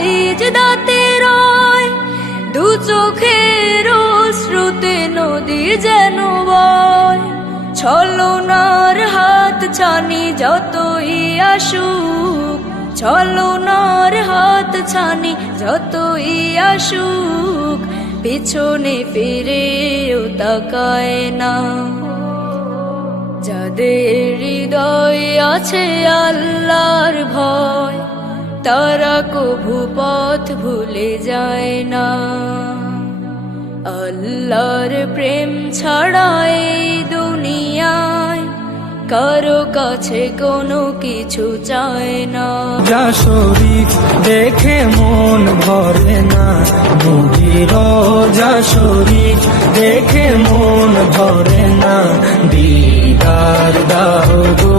সিজদাতে রয়, দু চোখের শ্রুতে নদী যেন বয়। ছলনার হাত ছানি যতই আসুক, ছলনার হাত ছানি যতই আসুক, পিছনে ফিরেও তাকায় না। যাদের হৃদয় আছে আল্লাহর ভয় তারা কভু পথ ভুলে যায় না। আল্লাহর প্রেম ছাড়া এই দুনিয়ায় কারও কাছে কোনো কিছু চায় না। যা শরীর দেখে মন ভরে না নদীর যা শরীর দেখে মন ভরে না। দিদার দাও গো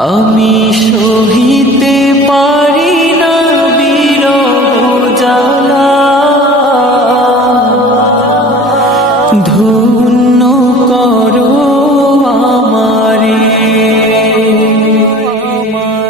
আমি সহিতে পারি না বিরহ জ্বালা ধুন